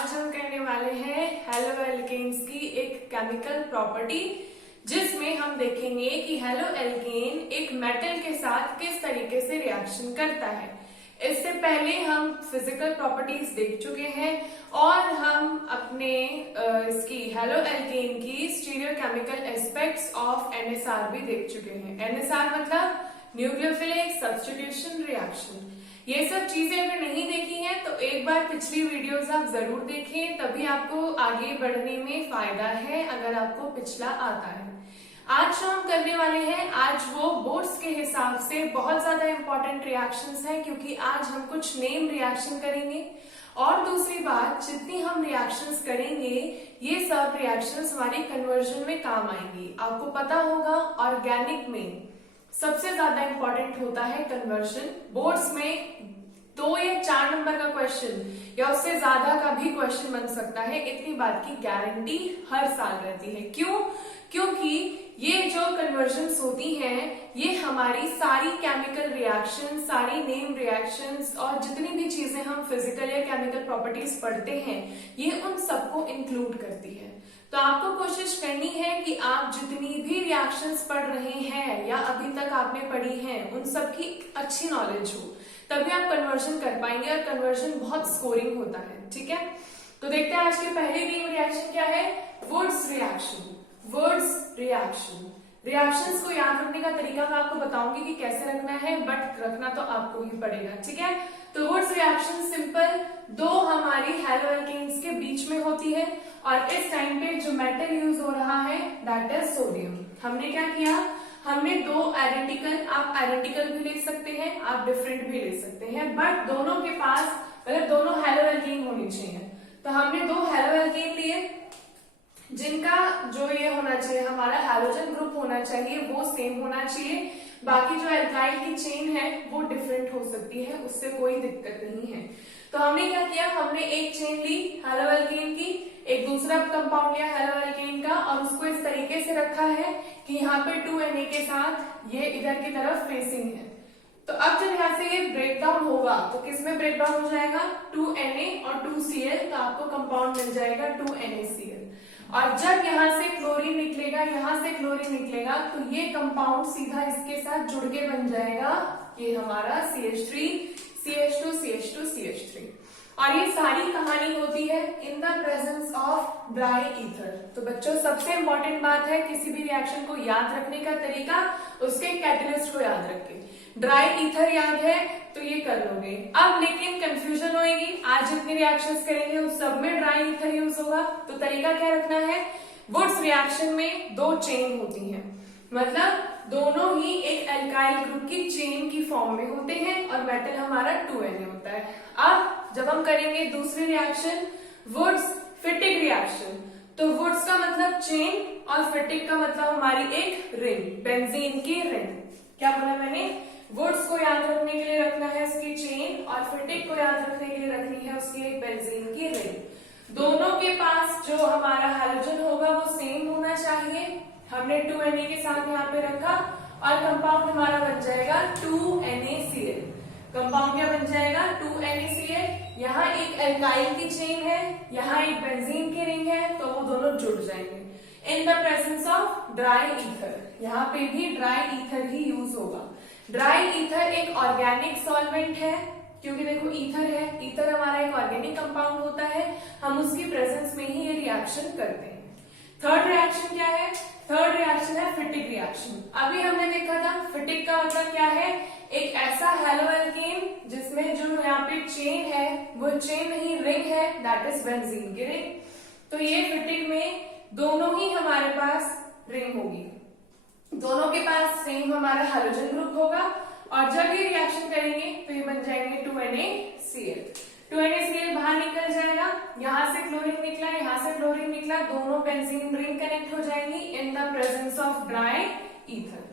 आज हम करने वाले हैं हेलो एल्केन्स की एक केमिकल प्रॉपर्टी, जिसमें हम देखेंगे कि हेलो एल्केन एक मेटल के साथ किस तरीके से रिएक्शन करता है। इससे पहले हम फिजिकल प्रॉपर्टीज देख चुके हैं और हम अपने इसकी हेलो एल्केन की स्टीरियोकेमिकल एस्पेक्ट्स ऑफ एनएसआर भी देख चुके हैं। एनएसआर मतलब न्यूक्लियोफिलिक सब्स्टिट्यूशन रिएक्शन। ये सब चीजें अगर नहीं देखी हैं तो एक बार पिछली वीडियोस आप जरूर देखें, तभी आपको आगे बढ़ने में फायदा है अगर आपको पिछला आता है। आज जो हम करने वाले हैं, आज वो बोर्ड्स के हिसाब से बहुत ज्यादा इंपॉर्टेंट रिएक्शंस हैं, क्योंकि आज हम कुछ नेम रिएक्शन करेंगे और दूसरी बात, जितनी हम रिएक्शंस करेंगे ये सब रिएक्शंस हमारी कन्वर्जन में काम आएंगी। आपको पता होगा ऑर्गेनिक में सबसे ज्यादा इंपॉर्टेंट होता है कन्वर्जन। बोर्ड्स में 2 या 4 नंबर का क्वेश्चन या उससे ज्यादा का भी क्वेश्चन बन सकता है, इतनी बात की गारंटी हर साल रहती है। क्यों? क्योंकि ये जो कन्वर्जन्स होती हैं ये हमारी सारी केमिकल रिएक्शन, सारी नेम रिएक्शंस और जितनी भी चीजें हम फिजिकल या केमिकल प्रॉपर्टीज पढ़ते हैं ये उन सबको इंक्लूड करती है। तो आपको कोशिश करनी है कि आप जितनी भी रिएक्शंस पढ़ रहे हैं या अभी तक आपने पढ़ी हैं उन सब की अच्छी नॉलेज हो, तभी आप कन्वर्जन कर पाएंगे और कन्वर्जन बहुत स्कोरिंग होता है। ठीक है, तो देखते हैं आज की पहली नेम रिएक्शन क्या है। Wurtz reaction. Wurtz reaction. Reactions को याद रखने का तरीका मैं आपको बताऊंगी कि कैसे रखना है, बट रखना तो आपको ही पड़ेगा। ठीक है, तो वुड्स रिएक्शन सिंपल, 2 हमारी हेलो एल्केन्स के बीच में होती है और इस टाइम पे जो मेटल यूज हो रहा है दैट इज सोडियम। हमने क्या किया, हमने 2 आइडेंटिकल, आप आइडेंटिकल भी ले सकते हैं, आप डिफरेंट भी ले सकते हैं, बट दोनों के पास मतलब दोनों हेलो एल्केन होनी चाहिए। तो हमने 2 हेलो एल्केन लिए जिनका जो ये होना चाहिए हमारा हैलोजन ग्रुप होना चाहिए वो सेम होना चाहिए। बाकी जो एल्काइल की चेन है वो डिफरेंट हो सकती है, उससे कोई दिक्कत नहीं है। तो हमने क्या किया, हमने एक चेन ली हेलो एल्केन की, एक दूसरा कंपाउंड लिया हेलो एल्केन का और उसको इस तरीके से रखा है कि यहाँ पे 2Na के साथ ये इधर की तरफ फेसिंग है। तो अब जब यहाँ से ये ब्रेक डाउन होगा तो किसमें ब्रेक डाउन हो जाएगा, 2Na और 2Cl, तो आपको कंपाउंड मिल जाएगा 2NaCl। और जब यहाँ से क्लोरीन निकलेगा, यहाँ से क्लोरीन निकलेगा, तो ये कंपाउंड सीधा इसके साथ जुड़ के बन जाएगा ये हमारा CH3 CH2 CH2 CH3। और ये सारी कहानी होती है in the presence of dry ether. तो बच्चों सबसे इंपॉर्टेंट बात है किसी भी रिएक्शन को याद रखने का तरीका, उसके कैटलिस्ट को याद रखें। ड्राई ईथर याद है तो ये कर लोगे। अब लेकिन कंफ्यूजन होगी, आज जितनी रिएक्शंस करेंगे उस सब में ड्राई ईथर यूज होगा। तो तरीका क्या रखना है, वुड्स रिएक्शन में 2 चेन होती हैं, मतलब दोनों ही एक एल्काइल ग्रुप की चेन की फॉर्म में होते हैं और मेटल हमारा 2Na होता है। अब जब हम करेंगे दूसरी रिएक्शन वुड्स फिटिक रिएक्शन, तो वुड्स का मतलब चेन और फिटिक का मतलब हमारी एक रिंग, बेंजीन की रिंग। क्या बोला मैंने, वुड्स को याद रखने के लिए रखना है उसकी चेन और फिटिक को याद रखने के लिए रखनी है उसकी एक बेंजीन की रिंग। दोनों के पास जो हमारा हैलोजन होगा वो सेम होना चाहिए। हमने 2Na के साथ यहाँ पे रखा और कंपाउंड हमारा बन जाएगा 2NaCl। कंपाउंड क्या बन जाएगा, 2NaCl। यहाँ एक एल्काइल की चेन है, यहाँ एक बेंजीन की रिंग है, तो वो दोनों जुड़ जाएंगे in the presence of dry ether. यहाँ पे भी ड्राई ईथर ही यूज होगा। ड्राई ईथर एक ऑर्गेनिक सॉल्वेंट है, क्योंकि देखो ईथर है, ईथर हमारा एक ऑर्गेनिक कंपाउंड होता है, हम उसकी प्रेजेंस में ही ये रिएक्शन करते हैं। थर्ड रिएक्शन क्या है, थर्ड रिएक्शन है फिटिक रिएक्शन। अभी हमने देखा था फिटिक का मतलब क्या है, एक ऐसा हेलो एल्केन जिसमें जो यहाँ पे चेन है वो चेन नहीं रिंग है, दैट इज बेंजीन की रिंग। तो ये फिटिक में दोनों ही हमारे पास रिंग होगी, दोनों के पास सेम हमारा हैलोजन ग्रुप होगा और जब ये रिएक्शन करेंगे तो ये बन जाएंगे 2NaCl। 2NaCl बाहर निकल जाएगा, यहाँ से क्लोरीन निकला, यहाँ से क्लोरीन निकला, दोनों बेंजीन रिंग कनेक्ट हो जाएंगी in the presence of dry ether.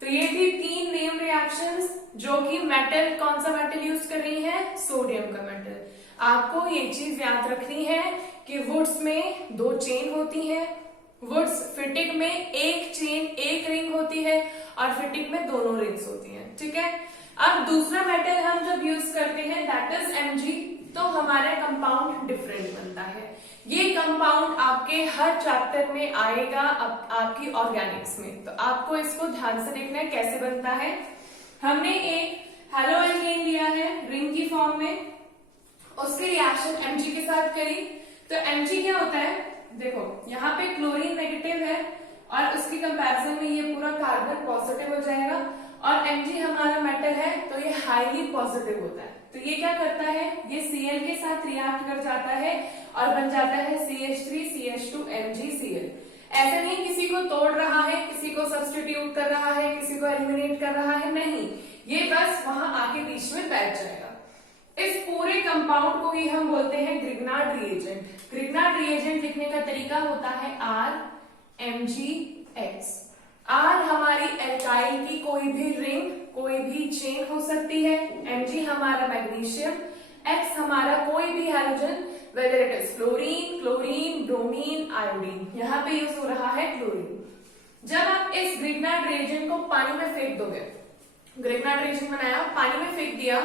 तो ये थी 3 नेम रिएक्शंस जो कि मेटल, कौन सा मेटल यूज कर रही है, सोडियम का मेटल। आपको ये चीज याद रखनी है कि वुड्स में 2 चेन होती है, वुड्स फिटिक में एक चेन एक रिंग होती है और फिटिक में दोनों रिंग्स होती हैं। ठीक है, अब दूसरा मेटल हम जब यूज करते हैं दैट इज Mg। तो हमारा कंपाउंड डिफरेंट बनता है। ये कंपाउंड आपके हर चैप्टर में आएगा आपकी ऑर्गेनिक्स में, तो आपको इसको ध्यान से देखना है कैसे बनता है। हमने एक हेलो एल्केन लिया है रिंग की फॉर्म में, उसकी रिएक्शन Mg के साथ करी, तो Mg क्या होता है, देखो यहाँ पे क्लोरीन नेगेटिव है और उसकी कंपैरिजन में ये पूरा कार्बन पॉजिटिव हो जाएगा, और Mg हमारा मेटल है तो ये हाईली पॉजिटिव होता है। तो ये क्या करता है, ये Cl के साथ रिएक्ट कर जाता है और बन जाता है CH3 CH2 MgCl। ऐसा नहीं किसी को तोड़ रहा है, किसी को सब्स्टिट्यूट कर रहा है, किसी को एलिमिनेट कर रहा है, नहीं, ये बस वहां आके बीच में बैठ जाएगा। इस पूरे कंपाउंड को ही हम बोलते हैं ग्रिग्नार्ड रिएजेंट। ग्रिग्नार्ड रिएजेंट लिखने का तरीका होता है RMgX। R हमारी एल्काइल की कोई भी रिंग, कोई भी चेन हो सकती है, Mg हमारा मैग्नीशियम, X हमारा कोई भी halogen, whether it is fluorine, chlorine, bromine, iodine, यहाँ पे यूज हो रहा है क्लोरीन। जब आप इस ग्रिग्नार्ड रिएजेंट को पानी में फेंक दोगे, ग्रिग्नार्ड रिएजेंट बनाया, पानी में फेंक दिया,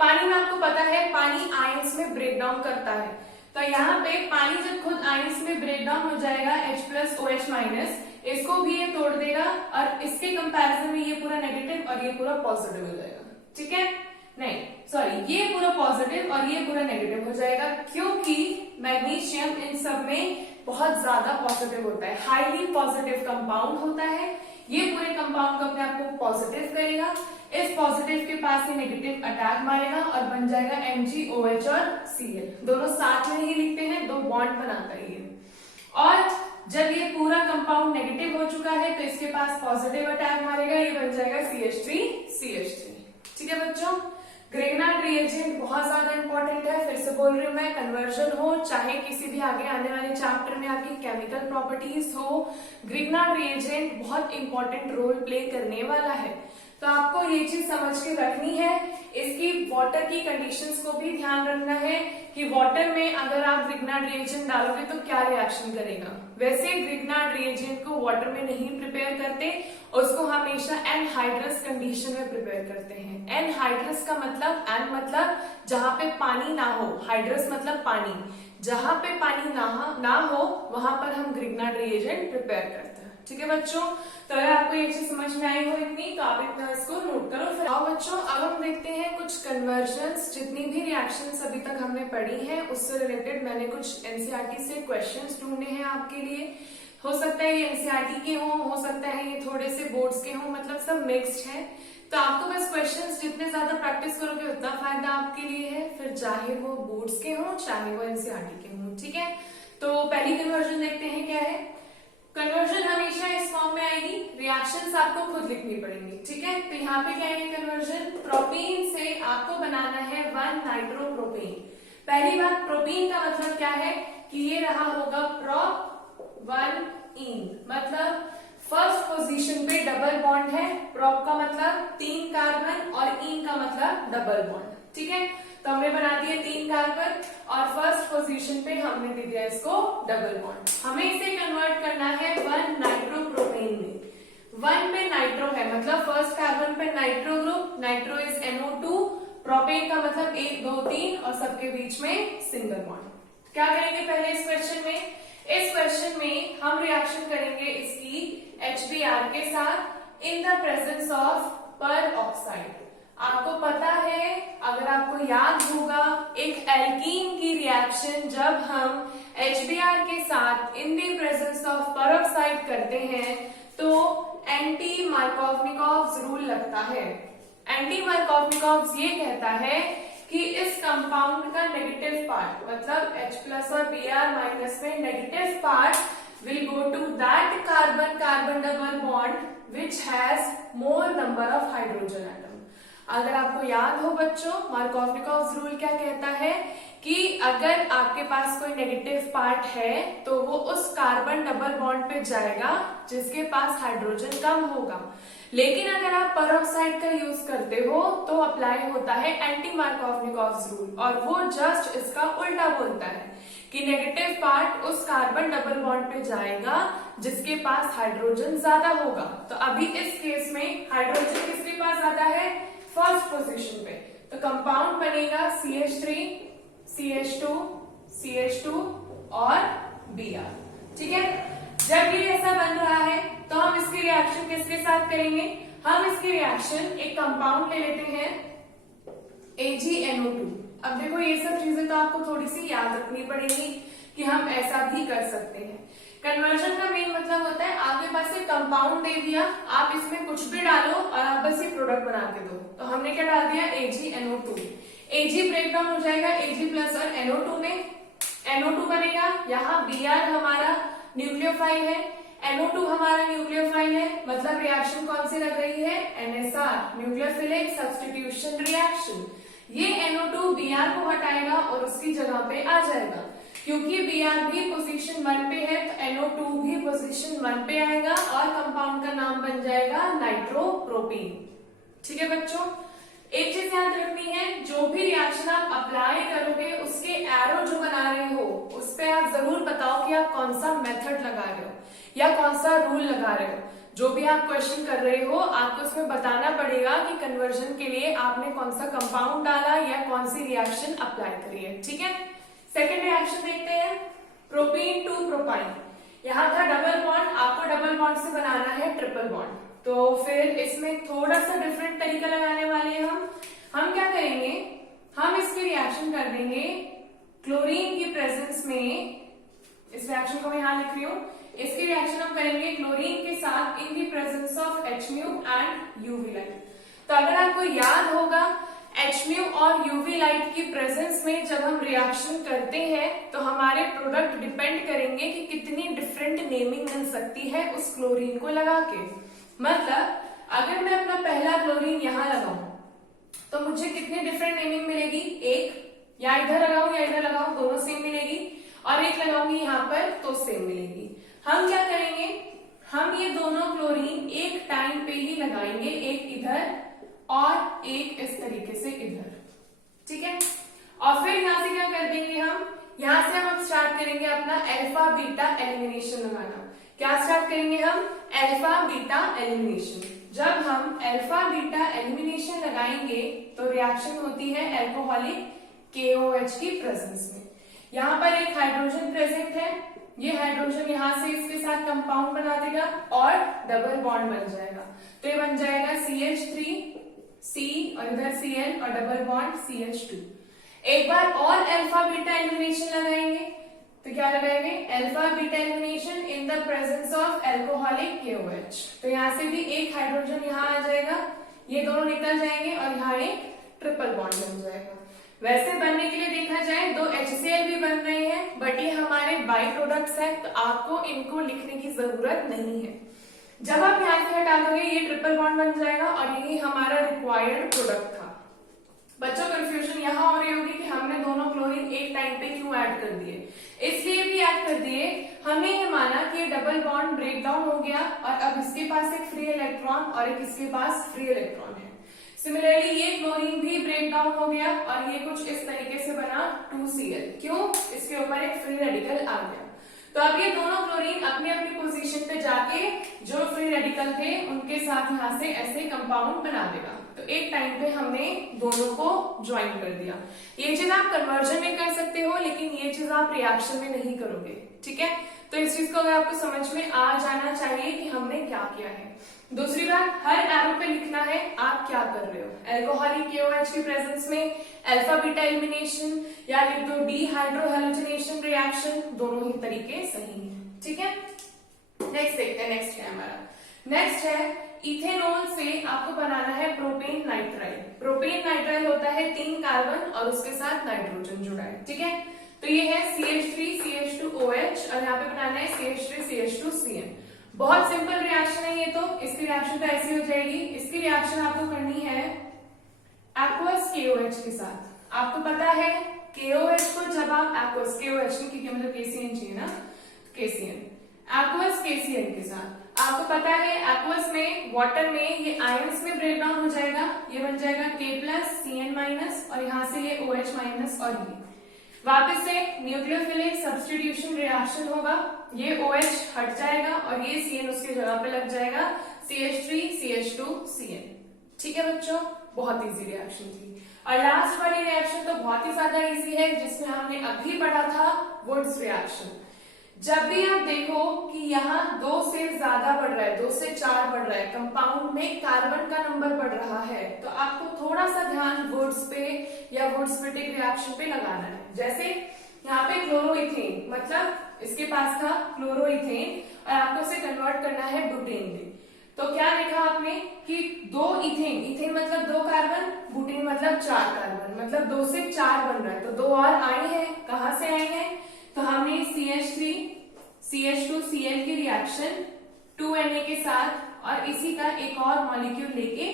पानी में आपको पता है पानी आयंस में ब्रेक डाउन करता है, तो यहाँ पे पानी जब खुद आयंस में ब्रेक डाउन हो जाएगा H+OH-, इसको भी ये तोड़ देगा और इसके कंपैरिजन में ये पूरा नेगेटिव और ये पूरा पॉजिटिव हो जाएगा। ठीक है, नहीं सॉरी, ये पूरा पॉजिटिव और ये पूरा नेगेटिव हो जाएगा, क्योंकि मैग्नीशियम इन सब में बहुत ज्यादा पॉजिटिव होता है, हाईली पॉजिटिव कंपाउंड होता है। ये पूरे कंपाउंड को अपने आप को पॉजिटिव करेगा, इस पॉजिटिव के पास ही नेगेटिव अटैक मारेगा और बन जाएगा MgOH और Cl। दोनों साथ में ही लिखते हैं, दो बॉन्ड बनाता है ये। और जब ये पूरा कंपाउंड नेगेटिव हो चुका है तो इसके पास पॉजिटिव अटैक मारेगा, ये बन जाएगा CH3CH3। ठीक है बच्चों, ग्रिग्नार्ड रिएजेंट बहुत ज्यादा इंपॉर्टेंट है। फिर से बोल रही हूँ मैं, कन्वर्जन हो चाहे किसी भी आगे आने वाले चैप्टर में आपकी केमिकल प्रॉपर्टीज हो, ग्रिग्नार्ड रिएजेंट बहुत इंपॉर्टेंट रोल प्ले करने वाला है। तो आपको ये चीज समझ के रखनी है। इसकी वाटर की कंडीशंस को भी ध्यान रखना है कि वाटर में अगर आप ग्रिग्नार्ड रिएजेंट डालोगे तो क्या रिएक्शन करेगा। वैसे ग्रिग्नार्ड रिएजेंट को वाटर में नहीं प्रिपेयर करते, उसको हमेशा एनहाइड्रस कंडीशन में प्रिपेयर करते हैं। एनहाइड्रस का मतलब, एन मतलब जहां पे पानी ना हो, हाइड्रस मतलब पानी, जहां पे पानी ना हो वहां पर हम ग्रिग्नार्ड रिएजेंट प्रिपेयर करते हैं। ठीक है बच्चों, तो अगर आपको ये चीज समझ में आई हो इतनी, तो आप इतना इसको नोट करो। फिर आओ बच्चों, अब हम देखते हैं कुछ कन्वर्जन्स। जितनी भी रिएक्शंस अभी तक हमने पढ़ी हैं उससे रिलेटेड मैंने कुछ एनसीईआरटी से क्वेश्चंस ढूंढे हैं आपके लिए। हो सकता है ये एनसीईआरटी के हो सकता है ये थोड़े से बोर्ड्स के हों, मतलब सब मिक्स्ड है। तो आपको बस क्वेश्चंस जितने ज्यादा प्रैक्टिस करोगे उतना फायदा आपके लिए है, फिर चाहे वो बोर्ड्स के हों चाहे वो एनसीईआरटी के हों। ठीक है, तो पहली कन्वर्जन देखते हैं क्या है। कन्वर्जन हमेशा इस फॉर्म में आएगी, रिएक्शंस आपको खुद लिखनी पड़ेंगी। ठीक है, तो यहाँ पे क्या है कन्वर्जन, प्रोपीन से आपको बनाना है 1 नाइट्रोप्रोपेन। पहली बात, प्रोपीन का मतलब क्या है कि ये रहा होगा प्रोप 1 इन, मतलब फर्स्ट पोजीशन पे डबल बॉन्ड है। प्रोप का मतलब 3 कार्बन और इन का मतलब डबल बॉन्ड। ठीक है, तो हमने बना दिए 3 कार्बन और फर्स्ट पोजीशन पे हमने दे दिया इसको डबल बॉन्ड। हमें इसे कन्वर्ट करना है 1 नाइट्रोप्रोपेन में। 1 पे नाइट्रो है, मतलब फर्स्ट कार्बन पे nitro group, nitro is NO2, propane का मतलब 1 2 3 और सबके बीच में सिंगल बॉन्ड। क्या करेंगे पहले इस क्वेश्चन में, इस क्वेश्चन में हम रिएक्शन करेंगे इसकी HBr के साथ इन द प्रेजेंस ऑफ पर ऑक्साइड। आपको पता है, अगर आपको याद होगा, एक एल्कीन की रिएक्शन जब हम HBr के साथ in the presence of peroxide करते हैं तो एंटी मार्कोवनिकोव्स रूल लगता है। एंटी मार्कोवनिकोव्स ये कहता है कि इस कंपाउंड का नेगेटिव पार्ट, मतलब H+ और Br- में negative part will go to that carbon double bond which has more number of hydrogen atom। अगर आपको याद हो बच्चों, मार्कोवनिकोव्स रूल क्या कहता है कि अगर आपके पास कोई नेगेटिव पार्ट है तो वो उस कार्बन डबल बॉन्ड पे जाएगा जिसके पास हाइड्रोजन कम होगा। लेकिन अगर आप परऑक्साइड का यूज करते हो तो अप्लाई होता है एंटी मार्कोवनिकोव्स रूल, और वो जस्ट इसका उल्टा बोलता है कि नेगेटिव पार्ट उस कार्बन डबल बॉन्ड पे जाएगा जिसके पास हाइड्रोजन ज्यादा होगा। तो अभी इस केस में हाइड्रोजन किसके पास आता है, फर्स्ट पोजीशन पे, तो कंपाउंड बनेगा CH3 CH2 CH2 और Br। ठीक है, जब ये ऐसा बन रहा है तो हम इसकी रिएक्शन किसके साथ करेंगे? हम इसकी रिएक्शन एक कंपाउंड ले लेते हैं AgNO2। अब देखो ये सब चीजें तो आपको थोड़ी सी याद रखनी पड़ेगी कि हम ऐसा भी कर सकते हैं। कन्वर्जन का मेन मतलब होता है आपके पास एक कंपाउंड दे दिया, आप इसमें कुछ भी डालो और आप बस ये प्रोडक्ट बना के दो। तो हमने क्या डाल दिया? AgNO2। Ag ब्रेक डाउन हो जाएगा Ag प्लस और NO2 में, NO2 बनेगा। यहाँ Br हमारा न्यूक्लियोफाइल है, NO2 हमारा न्यूक्लियोफाइल है, मतलब रिएक्शन कौन सी लग रही है? NSR, nucleophilic substitution reaction. ये NO2 Br को हटाएगा और उसकी जगह पे आ जाएगा। क्योंकि Br भी पोजीशन 1 पे है तो NO2 भी पोजीशन 1 पे आएगा और कंपाउंड का नाम बन जाएगा नाइट्रोप्रोपीन। ठीक है बच्चों, एक चीज याद रखनी है, जो भी रिएक्शन आप अप्लाई करोगे उसके एरो जो बना रहे हो उस पे आप जरूर बताओ कि आप कौन सा मेथड लगा रहे हो या कौन सा रूल लगा रहे हो। जो भी आप क्वेश्चन कर रहे हो आपको उसमें बताना पड़ेगा कि कन्वर्जन के लिए आपने कौन सा कंपाउंड डाला या कौन सी रिएक्शन अप्लाई करी है। ठीक है, सेकेंड रिएक्शन देखते हैं, प्रोपीन टू प्रोपाइन। यहाँ था डबल बॉन्ड, आपको डबल बॉन्ड से बनाना है ट्रिपल बॉन्ड, तो फिर इसमें थोड़ा सा डिफरेंट तरीका लगाने वाले हैं हम क्या करेंगे? हम इसकी रिएक्शन कर देंगे क्लोरीन की प्रेजेंस में। इस रिएक्शन को मैं यहाँ लिख रही हूँ, इसकी रिएक्शन हम करेंगे क्लोरीन के साथ in the presence of Hμ and UV light. तो अगर आपको याद होगा Hμ और यूवी लाइट की प्रेजेंस में जब हम रिएक्शन करते हैं तो हमारे प्रोडक्ट डिपेंड करेंगे कि कितनी डिफरेंट नेमिंग मिल सकती है उस क्लोरीन को लगा के। मतलब अगर मैं अपना पहला क्लोरीन यहाँ लगाऊं तो मुझे कितनी डिफरेंट नेमिंग मिलेगी? एक, या इधर लगाऊं या इधर लगाऊं दोनों सेम मिलेगी, और एक लगाऊंगी यहाँ पर तो सेम मिलेगी। हम क्या करेंगे? हम ये दोनों क्लोरीन एक टाइम पे ही लगाएंगे, एक इधर और एक इस तरीके से इधर। ठीक है, और फिर यहाँ से क्या कर देंगे? हम यहाँ से हम स्टार्ट करेंगे अपना अल्फा बीटा एलिमिनेशन लगाना। क्या स्टार्ट करेंगे? हम अल्फा बीटा एलिमिनेशन। जब हम अल्फा बीटा एलिमिनेशन लगाएंगे तो रिएक्शन होती है अल्कोहलिक KOH की प्रेजेंस में। यहाँ पर एक हाइड्रोजन प्रेजेंट है, ये हाइड्रोजन यहाँ से इसके साथ कंपाउंड बना देगा और डबल बॉन्ड बन जाएगा। तो ये बन जाएगा CH3C और इधर Cl और डबल बॉन्ड CH2। एक बार और अल्फा बीटा एलिमिनेशन लगाएंगे तो क्या लगाएंगे? Alpha beta elimination in the presence of alcoholic KOH। तो यहाँ से भी एक हाइड्रोजन यहाँ आ जाएगा, ये दोनों निकल जाएंगे और यहाँ एक ट्रिपल बॉन्ड बन जाएगा। वैसे बनने के लिए देखा जाए दो HCl भी बन रहे हैं, बट ये हमारे बाई प्रोडक्ट्स हैं तो आपको इनको लिखने की जरूरत नहीं है। जब आप यहाँ से हटा दोगे ये ट्रिपल बॉन्ड बन जाएगा और यही हमारा रिक्वायर्ड प्रोडक्ट था। बच्चों कंफ्यूजन यहाँ हो रही होगी कि हमने दोनों क्लोरीन एक टाइम पे क्यों ऐड कर दिए। इसलिए भी ऐड कर दिए, हमने ये माना कि डबल बॉन्ड ब्रेक डाउन हो गया और अब इसके पास एक फ्री इलेक्ट्रॉन और एक इसके पास फ्री इलेक्ट्रॉन है। सिमिलरली ये क्लोरीन भी ब्रेक डाउन हो गया और ये कुछ इस तरीके से बना 2Cl। क्यों? इसके ऊपर एक फ्री रेडिकल आ गया। तो अब ये दोनों क्लोरीन अपनी अपनी पोजीशन पे जाके जो फ्री रेडिकल थे उनके साथ यहाँ से ऐसे कंपाउंड बना देगा। तो एक टाइम पे हमने दोनों को ज्वाइन कर दिया। ये चीज आप कन्वर्जन में कर सकते हो, लेकिन ये चीज आप रिएक्शन में नहीं करोगे। ठीक है, तो इस चीज को अगर आपको समझ में आ जाना चाहिए कि हमने क्या किया है। दूसरी बात, हर एरो पे लिखना है आप क्या कर रहे हो। अल्कोहलिक KOH की प्रेजेंस में अल्फा बीटा एलिमिनेशन या लिख दो डीहाइड्रोहैलोजिनेशन रिएक्शन, दोनों ही तरीके सही है। ठीक है, नेक्स्ट देखते हैं। नेक्स्ट है हमारा, नेक्स्ट है इथेनॉल से आपको बनाना है प्रोपेन नाइट्राइल। प्रोपेन नाइट्राइल होता है 3 कार्बन और उसके साथ नाइट्रोजन जुड़ा है। ठीक है, तो ये है CH3CH2OH और यहाँ पे बनाना है CH3CH2CN। बहुत सिंपल रिएक्शन है ये तो। इसकी रिएक्शन तो ऐसी हो जाएगी, इसकी रिएक्शन आपको करनी है एक्वस KOH के साथ। आपको पता है KOH को जब आप एक्वस KOH क्योंकि मतलब KCN चाहिए ना, KCN एक्वस KCN के साथ आपको पता है एक्वस में वाटर में ये आयंस में ब्रेक डाउन हो जाएगा, ये बन जाएगा K+CN- और यहाँ से ये OH- और ये वापस से न्यूक्लियोफिलिक सब्स्टिट्यूशन रिएक्शन होगा, ये OH हट जाएगा और ये CN उसकी जगह पे लग जाएगा CH3CH2CN। ठीक है बच्चों, बहुत इजी रिएक्शन थी। और लास्ट वाली रिएक्शन तो बहुत ही ज्यादा इजी है, जिसमें हमने अभी पढ़ा था वुड्स रिएक्शन। जब भी आप देखो कि यहाँ 2 से ज्यादा बढ़ रहा है, 2 से 4 बढ़ रहा है, कंपाउंड में कार्बन का नंबर बढ़ रहा है, तो आपको थोड़ा सा ध्यान वुड्स पे या वुड्स-फिटिक रिएक्शन पे लगाना है। जैसे यहाँ पे क्लोरोइथेन, मतलब इसके पास था क्लोरोइथेन और आपको इसे कन्वर्ट करना है ब्यूटेन में। तो क्या देखा आपने कि 2 इथेन, इथेन मतलब 2 कार्बन, ब्यूटेन मतलब 4 कार्बन, मतलब 2 से 4 बन रहा है। तो 2 और आए हैं, कहां से आए हैं? तो हमने CH3 CH2Cl की रिएक्शन 2Na के साथ और इसी का एक और मॉलिक्यूल लेके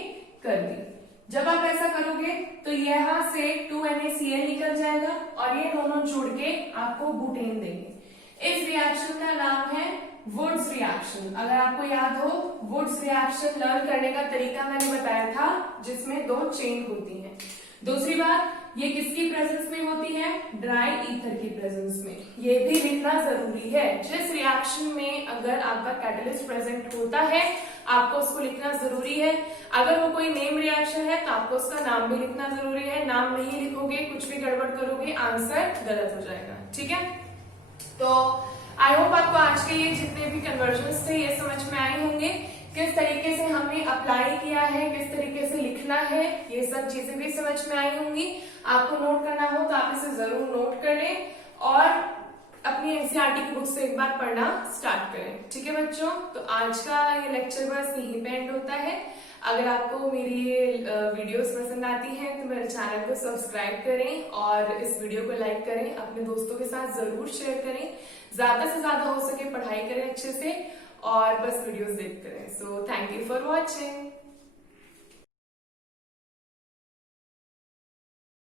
कर दी। जब आप ऐसा करोगे तो यहाँ से 2NaCl निकल जाएगा और ये दोनों जुड़ के आपको ब्यूटेन देंगे। इस रिएक्शन का नाम है वुड्स रिएक्शन। अगर आपको याद हो, वुड्स रिएक्शन लर्न करने का तरीका मैंने बताया था, जिसमें 2 चेन होती हैं। दूसरी बात, ये किसकी प्रेजेंस में होती है? ड्राई ईथर की प्रेजेंस में। ये भी लिखना जरूरी है। जिस रिएक्शन में अगर आपका कैटलिस्ट प्रेजेंट होता है, आपको उसको लिखना जरूरी है। अगर वो कोई नेम रिएक्शन है तो आपको उसका नाम भी लिखना जरूरी है। नाम नहीं लिखोगे, कुछ भी गड़बड़ करोगे, आंसर गलत हो जाएगा। ठीक है, तो आई होप आपको आज के ये जितने भी कन्वर्जन्स थे ये समझ में आए होंगे। किस तरीके से हमने अप्लाई किया है, किस तरीके से लिखना है, ये सब चीजें भी समझ में आई होंगी। आपको नोट करना हो तो आप इसे जरूर नोट कर लें और अपनी एनसीईआरटी की बुक से एक बार पढ़ना स्टार्ट करें। ठीक है बच्चों, तो आज का ये लेक्चर बस यहीं पे एंड होता है। अगर आपको मेरी ये वीडियोस पसंद आती हैं तो मेरे चैनल को सब्सक्राइब करें और इस वीडियो को लाइक करें, अपने दोस्तों के साथ जरूर शेयर करें, ज्यादा से ज्यादा हो सके पढ़ाई करें अच्छे से और बस वीडियोस देखते रहें। So thank you for watching.